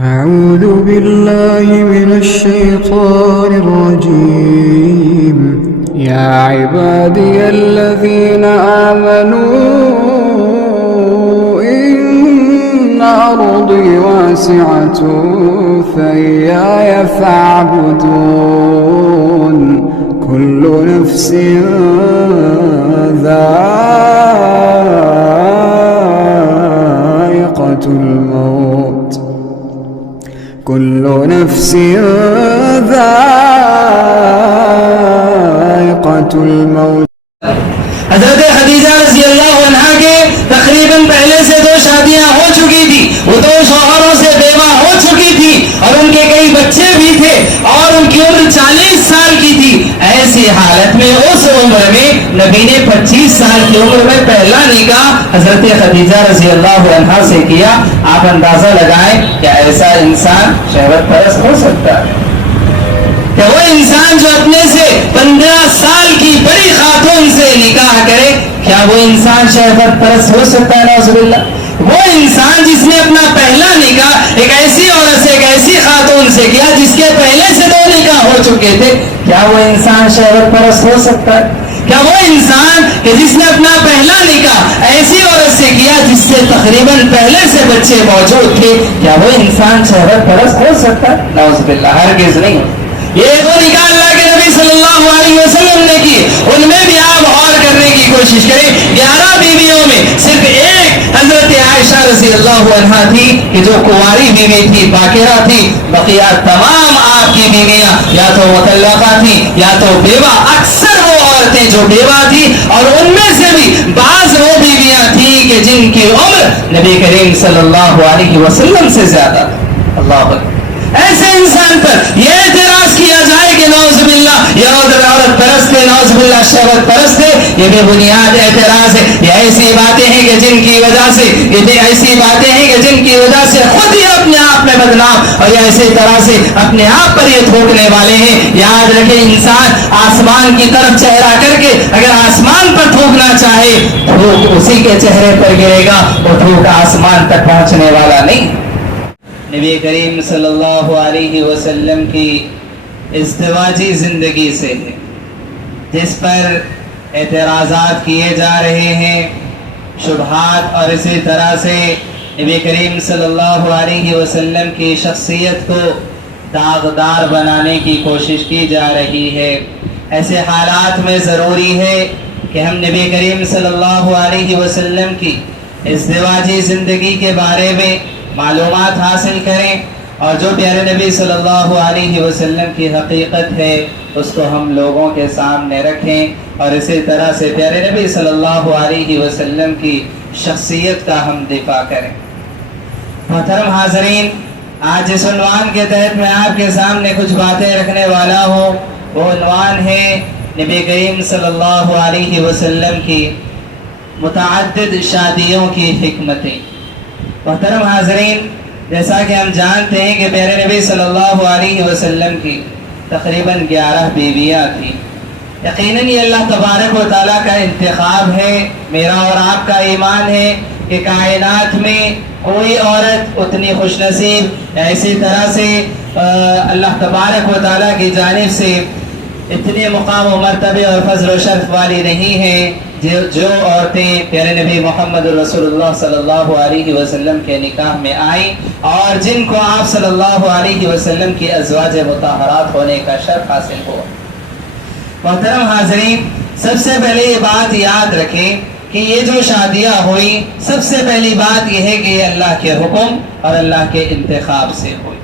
أعوذ بالله من الشيطان الرجيم يا عبادي الذين آمنوا إن أرضي واسعة فإياي فاعبدون كل نفس ذائقة الموت كل نفس ذائقة الموت. حضرت خدیجہ رضی اللہ عنہ کے تقریباً پہلے سے 2 شادیاں ہو چکی تھی، وہ 2 شوہروں سے بیوہ ہو چکی تھی اور ان کے کئی بچے بھی تھے اور ان کی عمر 40 سال کی تھی. ایسی حالت میں اس عمر میں نبی نے 25 سال کی عمر میں پہلا نکاح حضرت خدیجہ رضی اللہ عنہ سے کیا. آپ اندازہ لگائیں کیا ایسا انسان شہوت پرست ہو سکتا ہے؟ کہ وہ انسان جو اپنے سے 15 سال کی بڑی خاتون سے نکاح کرے، کیا وہ انسان شہوت پرست ہو سکتا ہے؟ نعوذ باللہ. وہ انسان جس نے اپنا پہلا نکاح ایک ایسی عورت سے، ایک ایسی خاتون سے کیا جس کے پہلے سے 2 نکاح ہو چکے تھے، کیا وہ انسان شہوت پرست ہو سکتا ہے؟ کیا وہ انسان کہ جس نے اپنا پہلا نکاح ایسی عورت سے کیا جس سے تقریباً پہلے سے بچے موجود تھے، کیا وہ انسان شہوت پرست ہو سکتا ہے؟ نعوذ باللہ، ہرگز نہیں. یہ 2 نکاح اللہ کے نبی صلی اللہ علیہ وسلم نے کی، ان میں بھی آپ غور کرنے کی کوشش کریں. 11 بیویوں میں صرف ایک حضرت عائشہ رضی اللہ عنہ تھی کہ جو کنواری بیوی تھی، باقرہ تھی. بقیہ تمام آپ کی بیویاں یا تو مطلقہ تھی یا تو بیوہ. اکثر وہ عورتیں جو بیوہ تھی اور ان میں سے بھی بعض وہ بیویاں تھیں کہ جن کی عمر نبی کریم صلی اللہ علیہ وسلم سے زیادہ. اللہ اکبر. ایسے انسان پر یہ اعتراض کیا جائے کہ نعوذ باللہ یہ عورت پرست ہے، نعوذ باللہ شہوت پرست ہے، یہ بے بنیاد اعتراض ہے. یہ ایسی باتیں ہیں کہ جن کی وجہ سے خود ہی اپنے آپ میں بدنام اور یہ ایسی طرح سے اپنے آپ پر یہ تھوکنے والے ہیں. یاد رکھیں، انسان آسمان کی طرف چہرہ کر کے اگر آسمان پر تھوکنا چاہے تھوک اسی کے چہرے پر گرے گا، وہ تھوک آسمان تک پہنچنے والا نہیں. نبی کریم صلی اللہ علیہ وسلم کی ازدواجی زندگی سے ہے جس پر اعتراضات کیے جا رہے ہیں، شبہات، اور اسی طرح سے نبی کریم صلی اللہ علیہ وسلم کی شخصیت کو داغدار بنانے کی کوشش کی جا رہی ہے. ایسے حالات میں ضروری ہے کہ ہم نبی کریم صلی اللہ علیہ وسلم کی ازدواجی زندگی کے بارے میں معلومات حاصل کریں اور جو پیارے نبی صلی اللہ علیہ وسلم کی حقیقت ہے اس کو ہم لوگوں کے سامنے رکھیں اور اسی طرح سے پیارے نبی صلی اللہ علیہ وسلم کی شخصیت کا ہم دفاع کریں. محترم حاضرین، آج جس عنوان کے تحت میں آپ کے سامنے کچھ باتیں رکھنے والا ہوں وہ عنوان ہے نبی کریم صلی اللہ علیہ وسلم کی متعدد شادیوں کی حکمتیں. محترم حاضرین، جیسا کہ ہم جانتے ہیں کہ پیارے نبی صلی اللہ علیہ وسلم کی تقریباً 11 بیویاں تھیں. یقیناً یہ اللہ تبارک و تعالیٰ کا انتخاب ہے. میرا اور آپ کا ایمان ہے کہ کائنات میں کوئی عورت اتنی خوش نصیب، ایسی طرح سے اللہ تبارک و تعالیٰ کی جانب سے اتنے مقام و مرتبے اور فضل و شرف والی نہیں ہیں جو عورتیں پیارے نبی محمد رسول اللہ صلی اللہ علیہ وسلم کے نکاح میں آئیں اور جن کو آپ صلی اللہ علیہ وسلم کی ازواج مطہرات ہونے کا شرف حاصل ہوا. محترم حاضرین، سب سے پہلے یہ بات یاد رکھیں کہ یہ جو شادیاں ہوئی، سب سے پہلی بات یہ ہے کہ یہ اللہ کے حکم اور اللہ کے انتخاب سے ہوئی.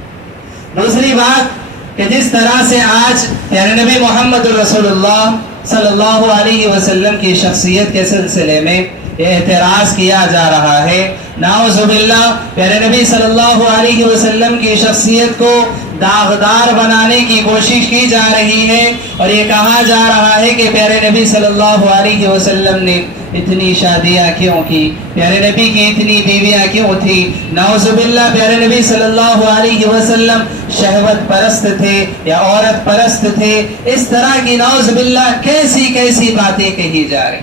دوسری بات کہ جس طرح سے آج پیارے نبی محمد رسول اللہ صلی اللہ علیہ وسلم کی شخصیت کے سلسلے میں اعتراض کیا جا رہا ہے، نعوذ باللہ پیارے نبی صلی اللہ علیہ وسلم کی شخصیت کو داغدار بنانے کی کوشش کی جا رہی ہے اور یہ کہا جا رہا ہے کہ پیارے نبی صلی اللہ علیہ وسلم نے اتنی شادیاں کیوں کی، پیارے نبی کی اتنی بیویاں کیوں تھی. نعوذ باللہ پیارے نبی صلی اللہ علیہ وسلم شہوت پرست تھے یا عورت پرست تھے. اس طرح کی نعوذ باللہ کیسی کیسی باتیں کہی جا رہی.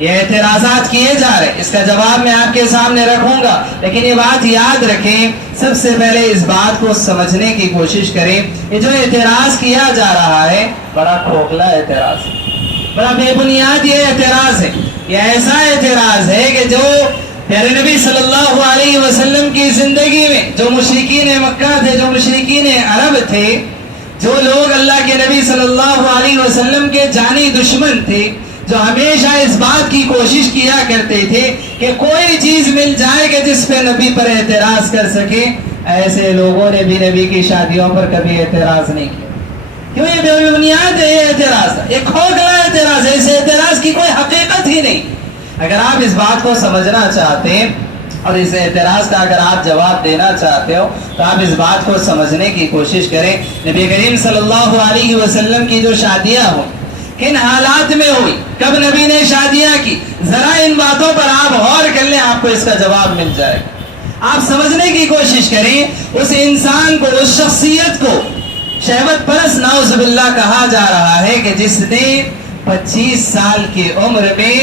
یہ اعتراضات کیے جا رہے ہیں، اس کا جواب میں آپ کے سامنے رکھوں گا، لیکن یہ بات یاد رکھیں، سب سے پہلے اس بات کو سمجھنے کی کوشش کریں، یہ جو اعتراض کیا جا رہا ہے بڑا کھوکھلا اعتراض ہے، بڑا بے بنیاد یہ اعتراض ہے۔ یہ ایسا اعتراض ہے کہ جو پیارے نبی صلی اللہ علیہ وسلم کی زندگی میں جو مشرکین مکہ تھے، جو مشرکین عرب تھے، جو لوگ اللہ کے نبی صلی اللہ علیہ وسلم کے جانی دشمن تھے، جو ہمیشہ اس بات کی کوشش کیا کرتے تھے کہ کوئی چیز مل جائے کہ جس پہ نبی پر اعتراض کر سکے، ایسے لوگوں نے بھی نبی کی شادیوں پر کبھی اعتراض نہیں کیا۔ کیوں؟ یہ بے بنیاد ہے، یہ اعتراض ہے، یہ کھوکھلا اعتراض ہے، اس اعتراض کی کوئی حقیقت ہی نہیں۔ اگر آپ اس بات کو سمجھنا چاہتے ہیں اور اس اعتراض کا اگر آپ جواب دینا چاہتے ہو تو آپ اس بات کو سمجھنے کی کوشش کریں، نبی کریم صلی اللہ علیہ وسلم کی جو شادیاں ہوں کن حالات میں ہوئی، کب نبی نے شادیاں کی، ذرا ان باتوں پر آپ غور کر لیں، آپ کو اس کا جواب مل جائے گا۔ آپ سمجھنے کی کوشش کریں، اس انسان کو، اس شخصیت کو شہوت پرست نعوذ باللہ کہا جا رہا ہے کہ جس نے 25 سال کی عمر میں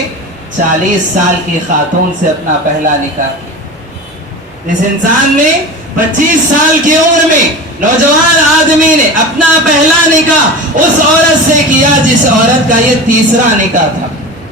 40 سال کی خاتون سے اپنا پہلا نکاح کیا۔ جس انسان نے 25 سال کی عمر میں، نوجوان آدمی نے اپنا پہلا نکاح اس عورت سے کیا جس عورت کا یہ تیسرا نکاح تھا۔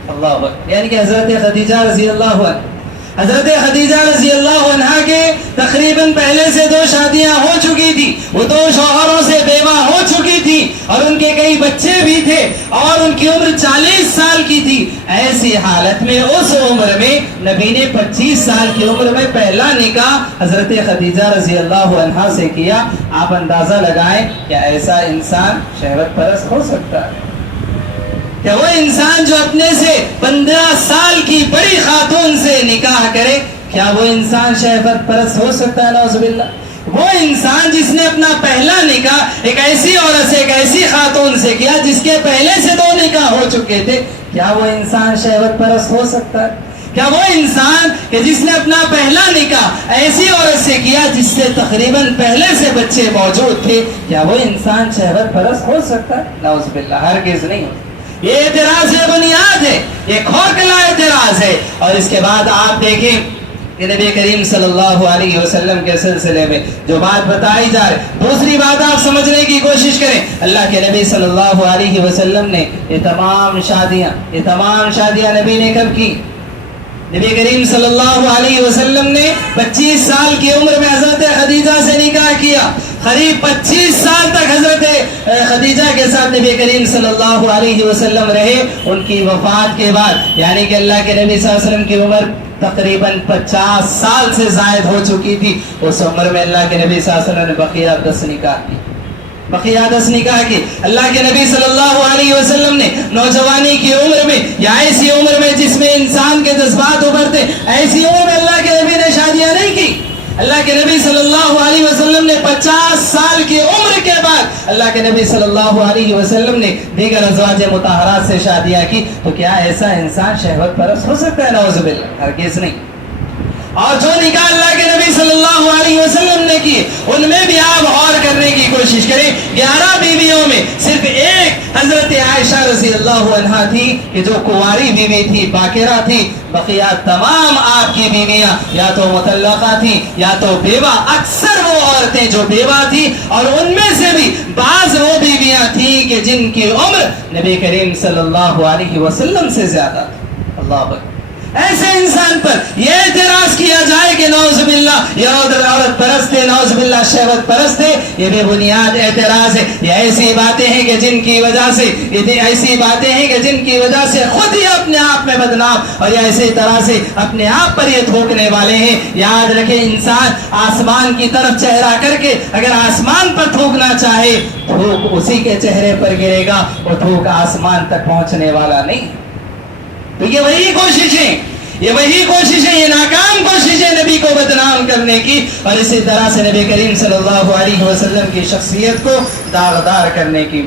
اللہ اکبر، یعنی کہ حضرت خدیجہ رضی اللہ عنہ، حضرت خدیجہ رضی اللہ عنہ کے تقریباً پہلے سے 2 شادیاں ہو چکی تھی، وہ 2 شوہروں سے بیوہ ہو چکی تھی اور ان کے کئی بچے بھی تھے اور ان کی عمر 40 سال کی تھی۔ ایسی حالت میں اس عمر میں نبی نے 25 سال کی عمر میں پہلا نکاح حضرت خدیجہ رضی اللہ عنہ سے کیا۔ آپ اندازہ لگائیں کہ ایسا انسان شہوت پرست ہو سکتا ہے؟ کہ وہ انسان جو اپنے سے 15 سال کی بڑی خاتون سے نکاح کرے، کیا وہ انسان شہوت پرست ہو سکتا ہے؟ نعوذ باللہ۔ وہ انسان جس نے اپنا پہلا نکاح ایک ایسی عورت سے، ایک ایسی خاتون سے کیا جس کے پہلے سے 2 نکاح ہو چکے تھے، کیا وہ انسان شہوت پرست ہو سکتا ہے؟ کیا وہ انسان کہ جس نے اپنا پہلا نکاح ایسی عورت سے کیا جس سے تقریباً پہلے سے بچے موجود تھے، کیا وہ انسان شہوت پرست ہو سکتا ہے؟ نعوذ باللہ، ہرگز نہیں ہو۔ یہ اعتراض ہے، بنیاد ہے، یہ کھوکھلا اعتراض ہے۔ اور اس کے بعد آپ دیکھیں کہ نبی کریم صلی اللہ علیہ وسلم کے سلسلے میں جو بات بتائی جا رہی، دوسری بات آپ سمجھنے کی کوشش کریں، اللہ کے نبی صلی اللہ علیہ وسلم نے یہ تمام شادیاں نبی نے کب کی؟ نبی کریم صلی اللہ علیہ وسلم نے 25 سال کی عمر میں حضرت خدیجہ سے نکاح کیا، قریب 25 سال تک حضرت خدیجہ کے ساتھ نبی کریم صلی اللہ علیہ وسلم رہے۔ ان کی وفات کے بعد یعنی کہ اللہ کے نبی صلی اللہ علیہ وسلم کی عمر تقریباً 50 سال سے زائد ہو چکی تھی، اس عمر میں اللہ کے نبی صلی اللہ علیہ وسلم نے بقیہ 10 نکاح کی، بقیہ 10 نکاح کی۔ اللہ کے نبی صلی اللہ علیہ وسلم نے نوجوانی کی عمر میں یا ایسی عمر میں جس میں انسان کے جذبات ابھرتے، ایسی عمر میں اللہ کے نبی نے شادیاں نہیں کی۔ اللہ کے نبی صلی اللہ علیہ وسلم نے 50 سال کی عمر کے بعد اللہ کے نبی صلی اللہ علیہ وسلم نے دیگر ازواج مطہرات سے شادیاں کی۔ تو کیا ایسا انسان شہوت پرست ہو سکتا ہے؟ نعوذ باللہ، ہرگز نہیں۔ اور جو نکاح اللہ کے نبی صلی اللہ علیہ وسلم نے کی ان میں بھی آپ غور کرنے کی کوشش کریں۔ 11 بیویوں میں صرف ایک حضرت عائشہ رضی اللہ عنہا تھی کہ جو کنواری بیوی تھی، باکرہ تھی، بقیہ تمام آپ کی بیویاں یا تو مطلقہ تھیں یا تو بیوہ، اکثر وہ عورتیں جو بیوہ تھیں، اور ان میں سے بھی بعض وہ بیویاں تھیں کہ جن کی عمر نبی کریم صلی اللہ علیہ وسلم سے زیادہ تھی۔ اللہ اکبر۔ ایسے انسان پر یہ اعتراض کیا جائے کہ نعوذ باللہ یہ عورت پرست ہے، نعوذ باللہ شہوت پرست ہے، یہ بے بنیاد اعتراض ہے۔ یہ ایسی باتیں ہیں کہ جن کی وجہ سے خود ہی اپنے آپ میں بدنام اور یہ اسی طرح سے اپنے آپ پر یہ تھوکنے والے ہیں۔ یاد رکھیں، انسان آسمان کی طرف چہرہ کر کے اگر آسمان پر تھوکنا چاہے، تھوک اسی کے چہرے پر گرے گا، وہ تھوک آسمان تک پہنچنے والا نہیں۔ تو یہ وہی کوششیں، یہ ناکام کوششیں نبی کو بدنام کرنے کی اور اسی طرح سے نبی کریم صلی اللہ علیہ وسلم کی شخصیت کو داغدار کرنے کی۔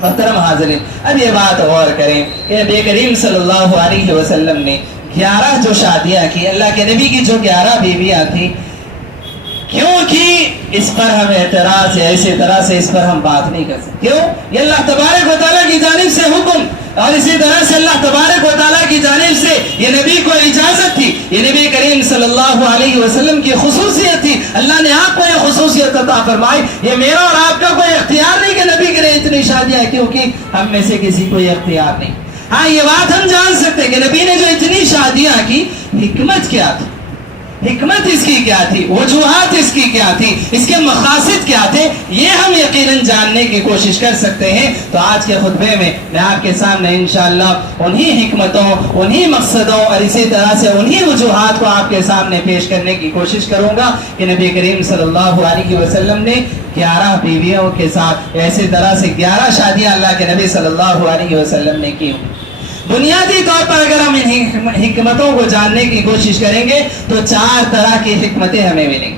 محترم حاضرین، اب یہ بات غور کریں کہ نبی کریم صلی اللہ علیہ وسلم نے 11 جو شادیاں کی، اللہ کے نبی کی جو 11 بیویاں تھیں، کیونکہ اس پر ہم اعتراض ہے، اسی طرح سے اس پر ہم بات نہیں کر سکتے۔ کیوں؟ یہ اللہ تبارک و تعالیٰ کی جانب سے حکم اور اسی طرح سے اللہ تبارک و تعالیٰ کی جانب سے یہ نبی کو اجازت تھی, یہ نبی کریم صلی اللہ علیہ وسلم کی خصوصیت تھی. اللہ نے آپ کو یہ خصوصیت عطا فرمائی. یہ میرا اور آپ کا کوئی اختیار نہیں کہ نبی کرے اتنی شادیاں, کیونکہ ہم میں سے کسی کو یہ اختیار نہیں. ہاں یہ بات ہم جان سکتے کہ نبی نے جو اتنی شادیاں کی, حکمت کیا تھی, حکمت اس کی کیا تھی, وجوہات اس کی کیا تھی, اس کے مقاصد کیا تھے, یہ ہم یقیناً جاننے کی کوشش کر سکتے ہیں. تو آج کے خطبے میں آپ کے سامنے انشاءاللہ انہی حکمتوں, انہی مقصدوں اور اسی طرح سے انہی وجوہات کو آپ کے سامنے پیش کرنے کی کوشش کروں گا کہ نبی کریم صلی اللہ علیہ وسلم نے 11 بیویوں کے ساتھ ایسی طرح سے 11 شادیاں اللہ کے نبی صلی اللہ علیہ وسلم نے کی. بنیادی طور پر اگر ہم ان حکمتوں کو جاننے کی کوشش کریں گے تو 4 طرح کی حکمتیں ہمیں ملیں گی.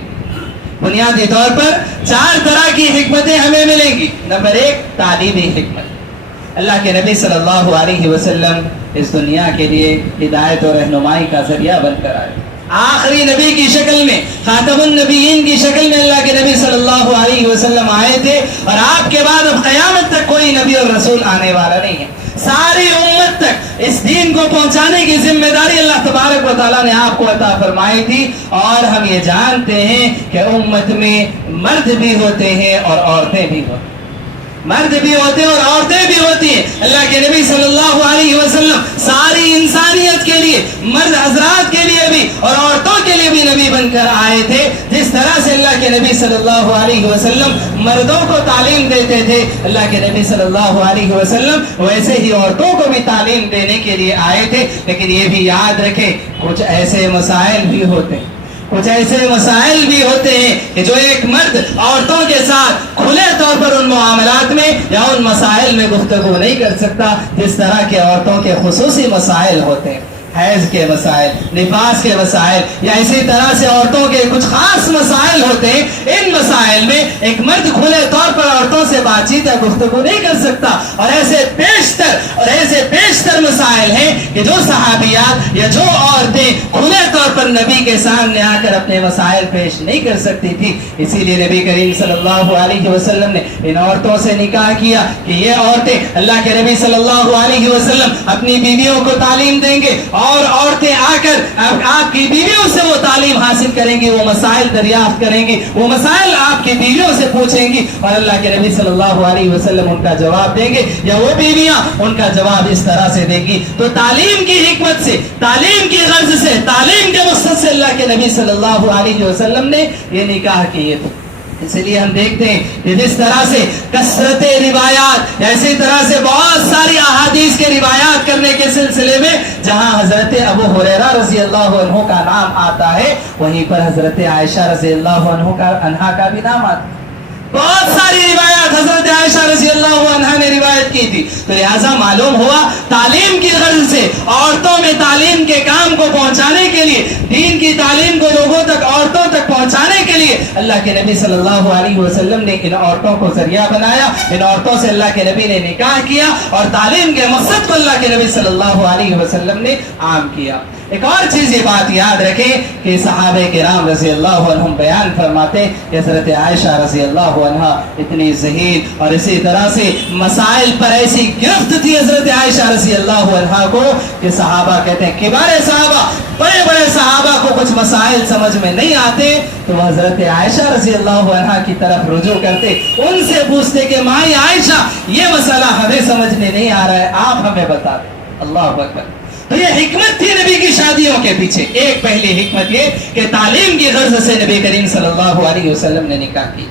بنیادی طور پر 4 طرح کی حکمتیں ہمیں ملیں گی. نمبر 1, تعلیمی حکمت. اللہ کے نبی صلی اللہ علیہ وسلم اس دنیا کے لیے ہدایت اور رہنمائی کا ذریعہ بن کر آئے. آخری نبی کی شکل میں, خاتم النبیین کی شکل میں اللہ کے نبی صلی اللہ علیہ وسلم آئے تھے, اور آپ کے بعد اب قیامت تک کوئی نبی اور رسول آنے والا نہیں ہے. ساری امت تک اس دین کو پہنچانے کی ذمہ داری اللہ تبارک و تعالیٰ نے آپ کو عطا فرمائی تھی. اور ہم یہ جانتے ہیں کہ امت میں مرد بھی ہوتے ہیں اور عورتیں بھی ہوتی ہیں, مرد بھی ہوتے ہیں اور عورتیں بھی ہوتی ہیں. اللہ کے نبی صلی اللہ علیہ وسلم ساری انسانیت کے لیے, مرد حضرات کے لیے بھی اور عورتوں کے لیے بھی نبی بن کر آئے تھے. جس طرح سے اللہ کے نبی صلی اللہ علیہ وسلم مردوں کو تعلیم دیتے تھے اللہ کے نبی صلی اللہ علیہ وسلم, ویسے ہی عورتوں کو بھی تعلیم دینے کے لیے آئے تھے. لیکن یہ بھی یاد رکھیں کچھ ایسے مسائل بھی ہوتے ہیں, کچھ ایسے مسائل بھی ہوتے ہیں کہ جو ایک مرد عورتوں کے ساتھ کھلے طور پر ان معاملات میں یا ان مسائل میں گفتگو نہیں کر سکتا, جس طرح کے عورتوں کے خصوصی مسائل ہوتے ہیں, حیض کے مسائل, نفاس کے مسائل, یا اسی طرح سے عورتوں کے کچھ خاص مسائل ہوتے ہیں. ان مسائل میں ایک مرد کھلے طور پر عورتوں سے بات چیت یا گفتگو نہیں کر سکتا. اور ایسے بیشتر مسائل ہیں کہ جو صحابیات یا جو عورتیں کھلے طور پر نبی کے سامنے آ کر اپنے مسائل پیش نہیں کر سکتی تھی. اسی لیے نبی کریم صلی اللہ علیہ وسلم نے ان عورتوں سے نکاح کیا کہ یہ عورتیں اللہ کے نبی صلی اللہ علیہ وسلم اپنی بیویوں کو تعلیم دیں گے, اور عورتیں آ کر آپ کی بیویوں سے وہ تعلیم حاصل کریں گی, وہ مسائل دریافت کریں گی, وہ مسائل آپ کی بیویوں سے پوچھیں گی, اور اللہ کے نبی صلی اللہ علیہ وسلم ان کا جواب دیں گے, یا وہ بیویاں ان کا جواب اس طرح سے دیں گی. تو تعلیم کی حکمت سے, تعلیم کی غرض سے, تعلیم کے مقصد سے اللہ کے نبی صلی اللہ علیہ وسلم نے یہ نکاح کیے تھے. اس لیے ہم دیکھتے ہیں کہ جس طرح سے کثرت روایات, اسی طرح سے بہت ساری احادیث کے روایات کرنے کے سلسلے میں جہاں حضرت ابو ہریرہ رضی اللہ عنہ کا نام آتا ہے, وہیں پر حضرت عائشہ رضی اللہ عنہا کا بھی نام آتا ہے. بہت ساری روایات حضرت عائشہ رضی اللہ عنہا نے روایت کی تھی. تو لہٰذا معلوم ہوا تعلیم کی غرض سے, عورتوں میں تعلیم کے کام کو پہنچانے کے لیے, دین کی تعلیم کو لوگوں تک, عورتوں تک پہنچانے کے لیے اللہ کے نبی صلی اللہ علیہ وسلم نے ان عورتوں کو ذریعہ بنایا. ان عورتوں سے اللہ کے نبی نے نکاح کیا اور تعلیم کے مقصد کو اللہ کے نبی صلی اللہ علیہ وسلم نے عام کیا. ایک اور چیز یہ بات یاد رکھیں کہ صحابہ کرام رضی اللہ عنہم بیان فرماتے کہ حضرت عائشہ رضی اللہ عنہا اتنی ذہین اور اسی طرح سے مسائل پر ایسی گرفت تھی حضرت عائشہ رضی اللہ عنہا کو کہ صحابہ کہتے ہیں کبار صحابہ, بڑے بڑے صحابہ کو کچھ مسائل سمجھ میں نہیں آتے تو وہ حضرت عائشہ رضی اللہ عنہا کی طرف رجوع کرتے, ان سے پوچھتے کہ مائی عائشہ یہ مسئلہ ہمیں سمجھنے نہیں آ رہا ہے, آپ ہمیں بتا دیں. اللہ اکبر. تو یہ حکمت تھی نبی کی شادیوں کے پیچھے. ایک پہلی حکمت یہ کہ تعلیم کی غرض سے نبی کریم صلی اللہ علیہ وسلم نے نکاح کی.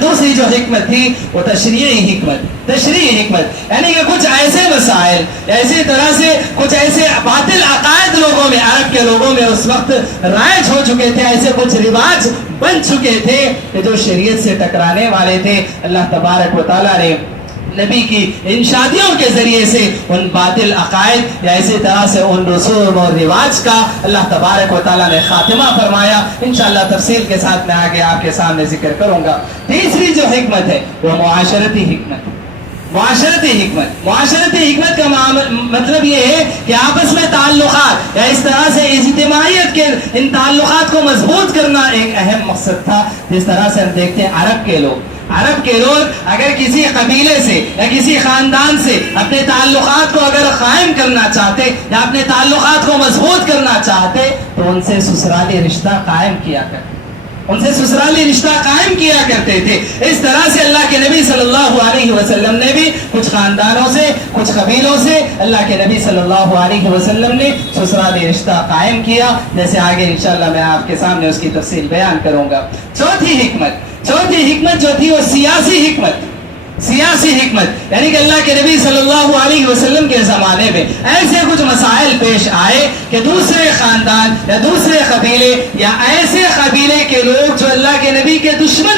دوسری جو حکمت تھی وہ تشریعی حکمت. یعنی کہ کچھ ایسے مسائل, اسی طرح سے کچھ ایسے باطل عقائد لوگوں میں, عرب کے لوگوں میں اس وقت رائج ہو چکے تھے, ایسے کچھ رواج بن چکے تھے کہ جو شریعت سے ٹکرانے والے تھے. اللہ تبارک و تعالیٰ نے نبی کی ان شادیوں کے ذریعے سے ان باطل عقائد یا اسی طرح سے ان رسوم اور رواج کا اللہ تبارک و تعالیٰ نے خاتمہ فرمایا. انشاءاللہ تفصیل کے ساتھ میں آگے آپ کے سامنے ذکر کروں گا. تیسری جو حکمت ہے وہ معاشرتی حکمت. معاشرتی حکمت کا مطلب یہ ہے کہ آپس میں تعلقات یا اس طرح سے اجتماعیت کے ان تعلقات کو مضبوط کرنا ایک اہم مقصد تھا. جس طرح سے ہم دیکھتے ہیں عرب کے لوگ اگر کسی قبیلے سے یا کسی خاندان سے اپنے تعلقات کو اگر قائم کرنا چاہتے یا اپنے تعلقات کو مضبوط کرنا چاہتے تو ان سے سسرالی رشتہ قائم کیا کرتے، ان سے سسرالی رشتہ قائم کیا کرتے تھے۔ اس طرح سے اللہ کے نبی صلی اللہ علیہ وسلم نے بھی کچھ خاندانوں سے کچھ قبیلوں سے اللہ کے نبی صلی اللہ علیہ وسلم نے سسرالی رشتہ قائم کیا، جیسے آگے انشاءاللہ میں آپ کے سامنے اس کی تفصیل بیان کروں گا۔ چوتھی حکمت جو تھی وہ سیاسی حکمت، یعنی کہ اللہ کے نبی صلی اللہ علیہ وسلم کے زمانے میں ایسے کچھ مسائل پیش آئے کہ دوسرے خاندان یا دوسرے قبیلے یا ایسے قبیلے کے لوگ جو اللہ کے نبی کے دشمن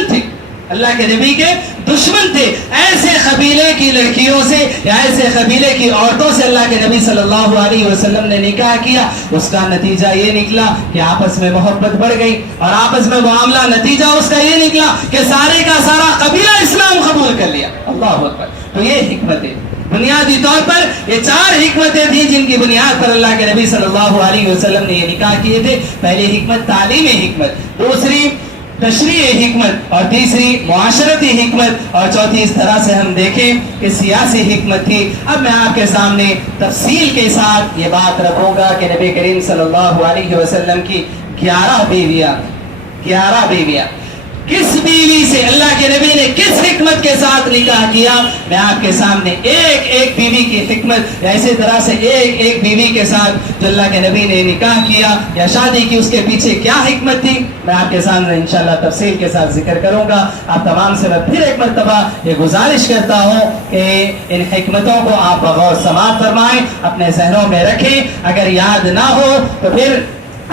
تھے، ایسے قبیلے کی لڑکیوں سے یا ایسے قبیلے کی عورتوں سے اللہ کے نبی صلی اللہ علیہ وسلم نے نکاح کیا۔ اس کا نتیجہ یہ نکلا کہ آپس میں محبت بڑھ گئی اور آپس میں معاملہ، نتیجہ اس کا یہ نکلا کہ سارے کا سارا قبیلہ اسلام قبول کر لیا۔ اللہ اکبر۔ تو یہ حکمتیں بنیادی طور پر یہ 4 حکمتیں تھیں جن کی بنیاد پر اللہ کے نبی صلی اللہ علیہ وسلم نے یہ نکاح کیے تھے۔ پہلی حکمت تعلیمی حکمت، دوسری تشریعی حکمت، اور تیسری معاشرتی حکمت، اور چوتھی اس طرح سے ہم دیکھیں کہ سیاسی حکمت تھی۔ اب میں آپ کے سامنے تفصیل کے ساتھ یہ بات رکھوں گا کہ نبی کریم صلی اللہ علیہ وسلم کی 11 بیویاں، کس بیوی سے اللہ کے نبی نے کس حکمت کے ساتھ نکاح کیا، میں آپ کے سامنے ایک بیوی کی حکمت یا اسی طرح سے ایک بیوی کے ساتھ جو اللہ کے نبی نے نکاح کیا یا شادی کی اس کے پیچھے کیا حکمت تھی، میں آپ کے سامنے انشاءاللہ تفصیل کے ساتھ ذکر کروں گا۔ آپ تمام سے میں پھر ایک مرتبہ یہ گزارش کرتا ہوں کہ ان حکمتوں کو آپ بغور سماعت فرمائیں، اپنے ذہنوں میں رکھیں، اگر یاد نہ ہو تو پھر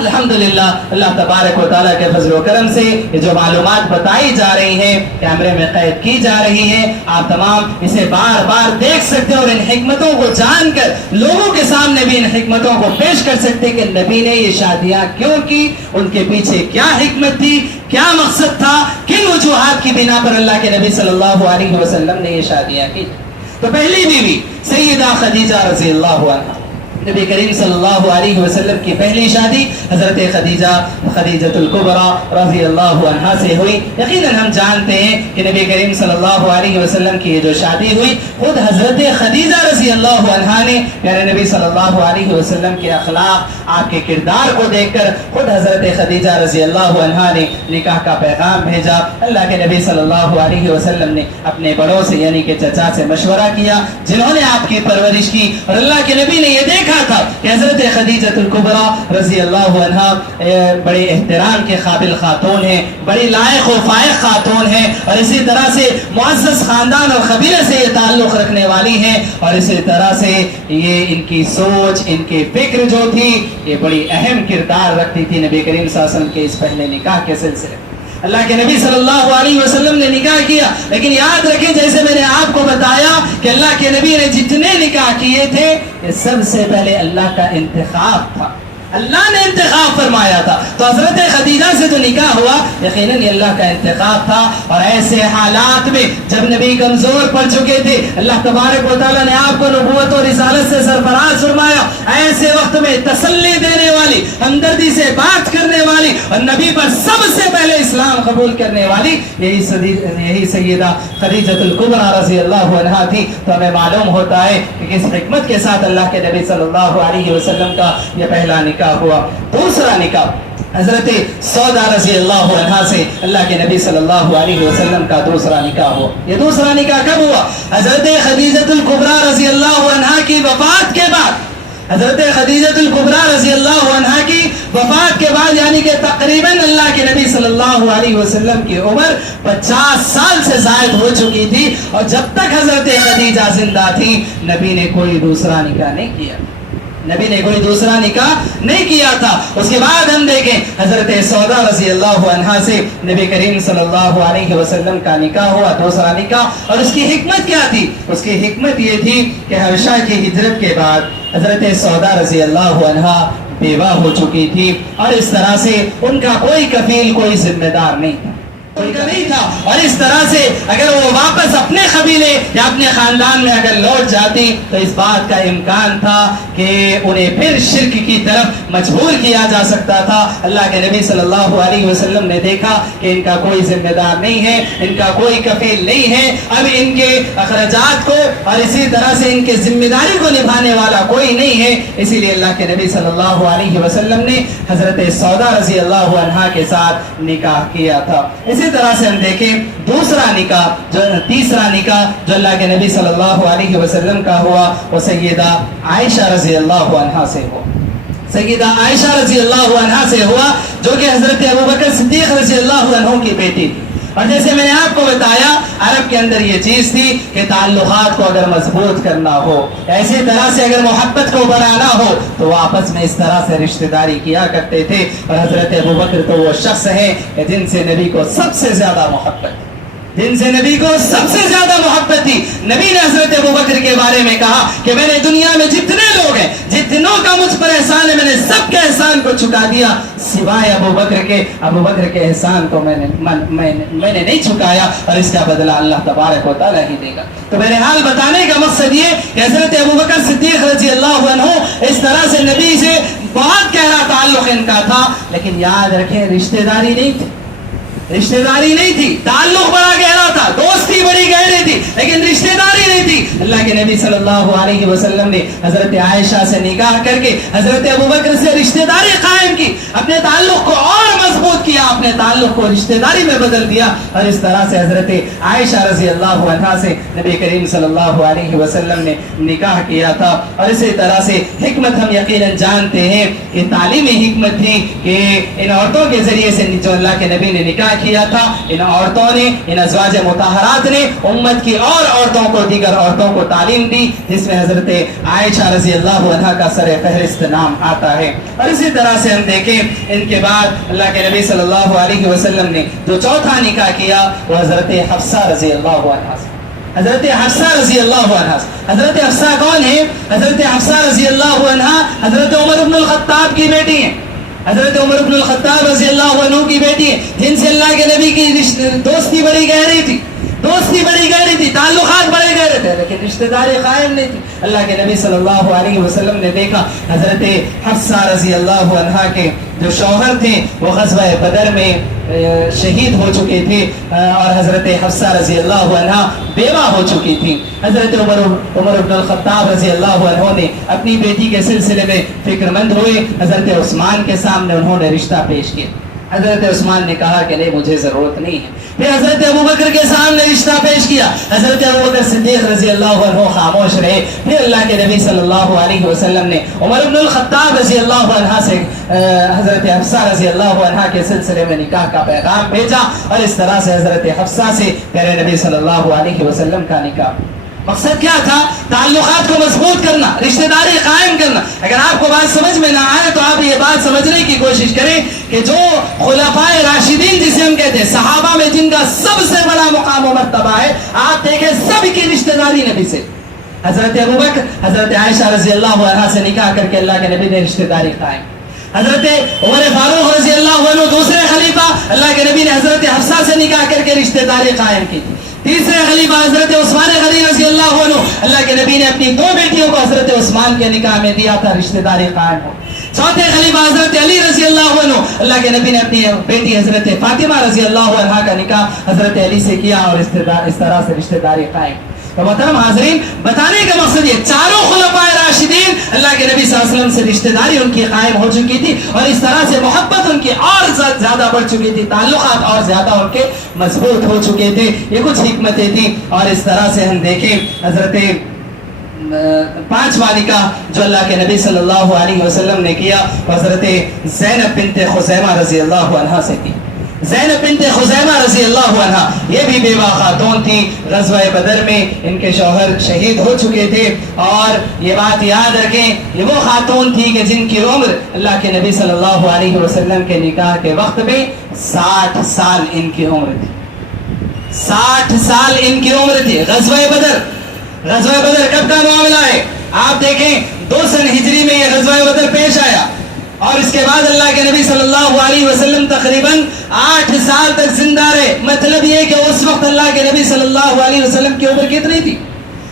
الحمدللہ اللہ تبارک و تعالیٰ کے فضل و کرم سے یہ جو معلومات بتائی جا رہی ہیں، کیمرے میں قید کی جا رہی ہیں، آپ تمام اسے بار بار دیکھ سکتے ہیں اور ان حکمتوں کو جان کر لوگوں کے سامنے بھی ان حکمتوں کو پیش کر سکتے ہیں کہ نبی نے یہ شادیاں کیوں کی، ان کے پیچھے کیا حکمت تھی، کیا مقصد تھا، کن وجوہات کی بنا پر اللہ کے نبی صلی اللہ علیہ وسلم نے یہ شادیاں کی۔ تو پہلی بیوی سیدہ خدیجہ رضی اللہ عنہا، نبی کریم صلی اللہ علیہ وسلم کی پہلی شادی حضرت خدیجۃ الکبریٰ رضی اللہ عنہا سے ہوئی۔ یقیناً ہم جانتے ہیں کہ نبی کریم صلی اللہ علیہ وسلم کی یہ جو شادی ہوئی خود حضرت خدیجہ رضی اللہ عنہا نے پیارے نبی صلی اللہ علیہ وسلم کے اخلاق، آپ کے کردار کو دیکھ کر خود حضرت خدیجہ رضی اللہ عنہا نے نکاح کا پیغام بھیجا۔ اللہ کے نبی صلی اللہ علیہ وسلم نے اپنے بڑوں سے یعنی کہ چچا سے مشورہ کیا جنہوں نے آپ کی پرورش کی، اور اللہ کے نبی نے یہ دیکھا تھا کہ حضرت خدیجۃ الکبریٰ رضی اللہ عنہا بڑے احترام کے قابل خاتون ہیں، بڑی لائق و فائق خاتون ہیں، اور اسی طرح سے معزز خاندان اور قبیلے سے یہ تعلق رکھنے والی ہیں، اور اسی طرح سے یہ ان کی سوچ، ان کی فکر جو تھی یہ بڑی اہم کردار رکھتی تھی نبی کریم صلی اللہ علیہ وسلم کے اس پہلے نکاح کے سلسلے۔ اللہ کے نبی صلی اللہ علیہ وسلم نے نکاح کیا، لیکن یاد رکھیں جیسے میں نے آپ کو بتایا کہ اللہ کے نبی نے جتنے نکاح کیے تھے یہ سب سے پہلے اللہ کا انتخاب تھا، اللہ نے انتخاب فرمایا تھا۔ تو حضرت خدیجہ سے جو نکاح ہوا یقیناً یہ اللہ کا انتخاب تھا، اور ایسے حالات میں جب نبی کمزور پڑ چکے تھے، اللہ تبارک و تعالیٰ نے آپ کو نبوت اور رسالت سے سرفراز فرمایا، ایسے وقت میں تسلی دینے والی، ہمدردی سے بات کرنے والی اور نبی پر سب سے پہلے اسلام قبول کرنے والی یہی سیدہ خدیجۃ الکبریٰ رضی اللہ عنہا تھی۔ تو ہمیں معلوم ہوتا ہے کہ کس حکمت کے ساتھ اللہ کے نبی صلی اللہ علیہ وسلم کا یہ پہلا نکاح ہوا۔ دوسرا نکاح حضرت سودا رضی اللہ عنہا سے اللہ کے نبی صلی اللہ علیہ وسلم کا دوسرا نکاح ہوا۔ یہ دوسرا نکاح کب ہوا؟ حضرت خدیجۃ الکبریٰ رضی اللہ عنہا کی وفات کے بعد، حضرت خدیجۃ الکبریٰ رضی اللہ عنہا کی وفات کے بعد، یعنی کہ تقریباً اللہ کے نبی صلی اللہ علیہ وسلم کی عمر 50 سال سے زائد ہو چکی تھی، اور جب تک حضرت خدیجہ زندہ تھی نبی نے کوئی دوسرا نکاح نہیں کیا، نبی نے کوئی دوسرا نکاح نہیں کیا تھا۔ اس کے بعد ہم دیکھیں حضرت سودا رضی اللہ عنہا سے نبی کریم صلی اللہ علیہ وسلم کا نکاح ہوا، دوسرا نکاح، اور اس کی حکمت کیا تھی؟ اس کی حکمت یہ تھی کہ حبشہ کی ہجرت کے بعد حضرت سودا رضی اللہ عنہا بیوہ ہو چکی تھی، اور اس طرح سے ان کا کوئی کفیل، کوئی ذمہ دار نہیں تھا، ان کا نہیں تھا. اور اس طرح سے اگر وہ واپس اپنے قبیلے یا اپنے خاندان میں اگر لوٹ جاتی تو اس بات کا امکان تھا کہ انہیں پھر شرک کی طرف مجبور کیا جا سکتا تھا. اللہ کے نبی صلی اللہ علیہ وسلم نے دیکھا کہ ان کا کوئی ذمہ دار نہیں ہے, ان کا کوئی کفیل نہیں ہے, اب ان کے اخراجات کو اور اسی طرح سے ان کے ذمہ داری کو نبھانے والا کوئی نہیں ہے. اسی لیے اللہ کے نبی صلی اللہ علیہ وسلم نے حضرت سودا رضی اللہ عنہا کے ساتھ نکاح کیا تھا. اسی طرح سے ہم دیکھیں دوسرا نکاح تیسرا نکاح جو اللہ کے نبی صلی اللہ علیہ وسلم کا ہوا وہ سیدہ عائشہ رضی اللہ عنہا سے ہوا. سیدہ عائشہ رضی اللہ عنہا سے ہوا جو کہ حضرت ابوبکر صدیق رضی اللہ عنہ کی بیٹی تھی. اور جیسے میں نے آپ کو بتایا عرب کے اندر یہ چیز تھی کہ تعلقات کو اگر مضبوط کرنا ہو, ایسی طرح سے اگر محبت کو بڑھانا ہو تو وہ آپس میں اس طرح سے رشتہ داری کیا کرتے تھے. اور حضرت ابوبکر تو وہ شخص ہیں جن سے نبی کو سب سے زیادہ محبت, جن سے نبی کو سب سے زیادہ محبت تھی. نبی نے حضرت ابوبکر کے بارے میں کہا کہ میں نے دنیا میں جتنے لوگ ہیں جتنوں کا مجھ پر احسان ہے میں نے سب کے احسان کو چکا دیا سوائے ابوبکر کے. ابوبکر کے احسان کو میں نے نہیں چکایا اور اس کا بدلہ اللہ تبارک و تعالیٰ ہی دے گا. تو میرے حال بتانے کا مقصد یہ کہ حضرت ابوبکر صدیق رضی اللہ عنہ اس طرح سے نبی سے بہت گہرا تعلق ان کا تھا, لیکن یاد رکھیں رشتہ داری نہیں تھی, رشتہ داری نہیں تھی. تعلق بڑا گہرا تھا, دوستی بڑی گہری تھی, لیکن رشتہ داری نہیں تھی. اللہ کے نبی صلی اللہ علیہ وسلم نے حضرت عائشہ سے نکاح کر کے حضرت ابوبکر سے رشتہ داری قائم کی, اپنے تعلق کو اور مضبوط کیا, اپنے تعلق کو رشتہ داری میں بدل دیا. اور اس طرح سے حضرت عائشہ رضی اللہ عنہا سے نبی کریم صلی اللہ علیہ وسلم نے نکاح کیا تھا. اور اسی طرح سے حکمت ہم یقیناً جانتے ہیں کہ تعلیمی حکمت تھی کہ ان عورتوں کے ذریعے سے جو اللہ کے نبی نے نکاح کیا تھا, ان عورتوں نے, ان ازواج مطہرات نے امت کی اور عورتوں کو, دیگر عورتوں کو تعلیم دی, جس میں حضرت عائشہ رضی اللہ عنہا کا سر فہرست نام آتا ہے. اور اسی طرح سے ہم دیکھیں ان کے بعد اللہ کے نبی صلی اللہ علیہ وسلم نے جو چوتھا نکاح کیا وہ حضرت حفصہ رضی اللہ عنہا سے. حضرت حفصہ رضی اللہ عنہا. حضرت حفصہ کون ہے؟ حضرت حفصہ رضی اللہ عنہا حضرت عمر بن الخطاب کی بیٹی ہیں. حضرت عمر بن الخطاب رضی اللہ عنہ کی بیٹی ہے, جن سے اللہ کے نبی کی دوستی بڑی گہری تھی, دوستی بڑی گہری تھی, تعلقات بڑے گہرے تھے, لیکن رشتہ داری قائم نہیں تھی. اللہ کے نبی صلی اللہ علیہ وسلم نے دیکھا حضرت حفصہ رضی اللہ عنہا کے جو شوہر تھے وہ غزوہ بدر میں شہید ہو چکے تھے اور حضرت حفصہ رضی اللہ عنہا بیوہ ہو چکی تھی. حضرت عمر بن الخطاب رضی اللہ عنہ نے اپنی بیٹی کے سلسلے میں فکر مند ہوئے, حضرت عثمان کے سامنے انہوں نے رشتہ پیش کیا. حضرت عثمان نے کہا کہ نہیں مجھے ضرورت نہیں ہے. پھر حضرت ابوبکر کے سامنے رشتہ پیش کیا, حضرت ابوبکر صدیق رضی اللہ عنہ خاموش رہے. پھر اللہ کے نبی صلی اللہ علیہ وسلم نے عمر بن الخطاب رضی اللہ عنہ سے حضرت حفصہ رضی اللہ عنہ کے سلسلے میں نکاح کا پیغام بھیجا, اور اس طرح سے حضرت حفصہ سے پیارے نبی صلی اللہ علیہ وسلم کا نکاح. مقصد کیا تھا؟ تعلقات کو مضبوط کرنا, رشتہ داری قائم کرنا. اگر آپ کو بات سمجھ میں نہ آئے تو آپ یہ بات سمجھنے کی کوشش کریں کہ جو خلفائے راشدین جسے ہم کہتے ہیں, صحابہ میں جن کا سب سے بڑا مقام و مرتبہ ہے, آپ دیکھیں سب کی رشتہ داری نبی سے. حضرت ابوبکر حضرت عائشہ رضی اللہ عنہا سے نکاح کر کے اللہ کے نبی نے رشتہ داری قائم. حضرت عمر فاروق رضی اللہ عنہ دوسرے خلیفہ, اللہ کے نبی نے حضرت حفصہ سے نکاح کر کے رشتہ داری قائم کی. تیسرے خلیفہ حضرت عثمان غنی رضی اللہ عنہ, اللہ کے نبی نے اپنی دو بیٹیوں کو حضرت عثمان کے نکاح میں دیا تھا, رشتہ داری قائم ہو. چوتھے خلیفہ حضرت علی رضی اللہ عنہ, اللہ کے نبی نے اپنی بیٹی حضرت فاطمہ رضی اللہ عنہا کا نکاح حضرت علی سے کیا اور اس طرح سے رشتہ داری قائم. تو محترم حاضرین, بتانے کا مقصد یہ چاروں خلفائے راشدین اللہ کے نبی صلی اللہ علیہ وسلم سے رشتہ داری ان کی قائم ہو چکی تھی, اور اس طرح سے محبت ان کی اور زیادہ بڑھ چکی تھی, تعلقات اور زیادہ ان کے مضبوط ہو چکے تھے. یہ کچھ حکمتیں تھیں. اور اس طرح سے ہم دیکھیں حضرت پانچواں نکاح جو اللہ کے نبی صلی اللہ علیہ وسلم نے کیا حضرت زینب بنت خزیمہ رضی اللہ عنہا سے کی. زینب بنت خزیمہ رضی اللہ عنہ یہ بھی بیوہ خاتون تھی. غزوہ بدر میں ان کے شوہر شہید ہو چکے تھے, اور یہ بات یاد رکھیں یہ وہ خاتون تھی کہ جن کی عمر اللہ کے نبی صلی اللہ علیہ وسلم کے نکاح کے وقت میں 60 سال ان کی عمر تھی. 60 سال ان کی عمر تھی. غزوہ بدر کب کا معاملہ ہے؟ آپ دیکھیں 2 سن ہجری میں یہ غزوہ بدر پیش آیا. اور اس کے بعد اللہ کے نبی صلی اللہ علیہ وسلم تقریباً 8 سال تک زندہ رہے. مطلب یہ کہ اس وقت اللہ کے نبی صلی اللہ علیہ وسلم کی عمر کتنی تھی؟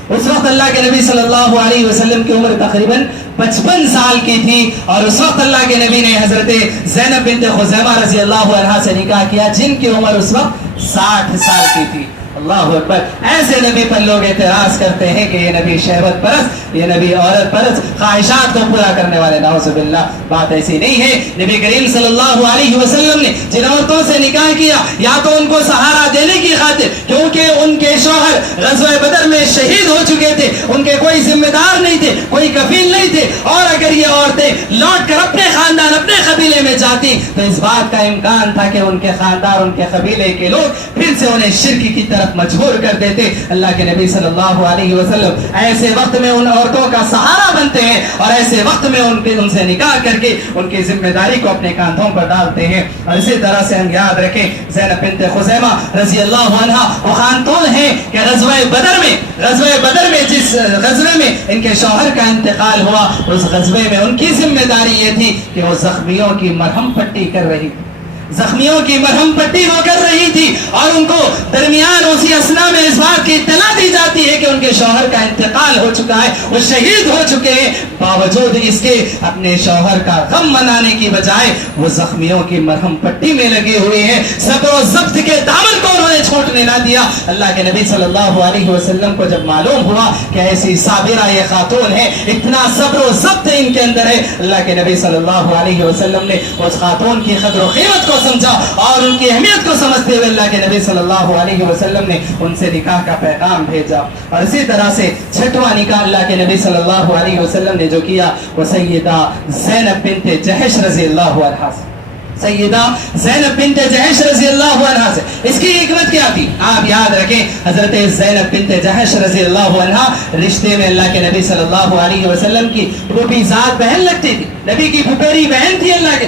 اس وقت اللہ کے نبی صلی اللہ علیہ وسلم کی عمر تقریباً 55 سال کی تھی. اور اس وقت اللہ کے نبی نے حضرت زینب بنت خزیمہ رضی اللہ عنہا سے نکاح کیا جن کی عمر اس وقت 60 سال کی تھی. اللہ اکبر. ایسے نبی پر لوگ اعتراض کرتے ہیں کہ یہ نبی شہوت پرست, یہ نبی عورت پرست, خواہشات کو پورا کرنے والے. نعوذ باللہ, بات ایسی نہیں ہے. نبی کریم صلی اللہ علیہ وسلم نے جن عورتوں سے نکاح کیا یا تو ان کو سہارا دینے کی خاطر, کیونکہ ان کے شوہر غزوہ بدر میں شہید ہو چکے تھے, ان کے کوئی ذمہ دار نہیں تھے, کوئی کفیل نہیں تھے, اور اگر یہ عورتیں لوٹ کر اپنے خاندان اپنے قبیلے میں جاتی تو اس بات کا امکان تھا کہ ان کے خاندان ان کے قبیلے کے لوگ پھر سے انہیں شرک کی طرف مجبور کر دیتے. اللہ کے نبی صلی اللہ علیہ وسلم ایسے وقت میں ان عورتوں کا سہارا بنتے ہیں اور ایسے وقت میں ان سے نکاح کر کے ان کی ذمہ داری کو اپنے کاندھوں پر ڈالتے ہیں. اور اسی طرح سے ہم یاد رکھیں زینب بنت خزیمہ رضی اللہ عنہا وہ خاتون ہیں کہ غزوہ بدر میں جس غزوے میں ان کے شوہر کا انتقال ہوا, اس غزوے میں ان کی ذمہ داری یہ تھی کہ وہ زخمیوں کی مرہم پٹی کر رہی تھی. زخمیوں کی مرہم پٹی وہ کر رہی تھی اور ان کو درمیان اسی اسنا میں اس بات کی اطلاع دی جاتی ہے کہ ان کے شوہر کا انتقال ہو چکا ہے, وہ شہید ہو چکے ہیں. باوجود اس کے اپنے شوہر کا غم منانے کی بجائے وہ زخمیوں کی مرہم پٹی میں لگے ہوئے ہیں. صبر و ضبط کے دامن کو انہوں نے چھوٹنے نہ دیا. اللہ کے نبی صلی اللہ علیہ وسلم کو جب معلوم ہوا کہ ایسی صابرہ یہ خاتون ہے, اتنا صبر و ضبط ان کے اندر ہے, اللہ کے نبی صلی اللہ علیہ وسلم نے اس خاتون کی قدر و قیمت کو سمجھا اور ان کی اہمیت کو سمجھتے ہوئے اللہ کے نبی صلی اللہ علیہ وسلم نے ان سے نکاح کا پیغام بھیجا. اور اسی طرح سے 6واں نکاح اللہ کے نبی صلی اللہ علیہ وسلم نے جو کیا وہ سیدہ زینب بنت جحش رضی اللہ عنہا سے, سیدہ زینب بنت جحش رضی اللہ عنہا سے. اس کی حکمت کیا تھی آپ یاد رکھیں. حضرت زینب بنت جحش رضی اللہ عنہا رشتے میں اللہ کے نبی صلی اللہ علیہ وسلم کی پھوپھی ذات بہن لگتی تھی, نبی کی پھپھیری بہن تھی اللہ کے